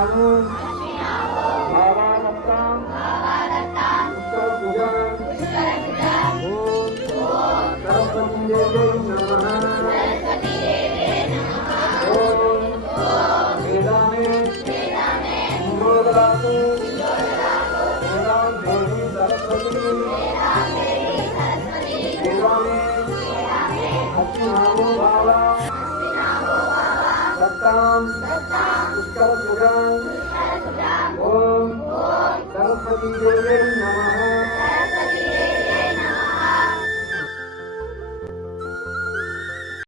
नामो भावादत्तां पुष्करपूजां ॐ सरस्वती देव्यै नमः ॐ वेदामे इंद्रोदरातु वेदां देवी सरस्वती वेदामे नामो भावा दत्तां पुष्करपूजां ॐ सरस्वती देव्यै नमः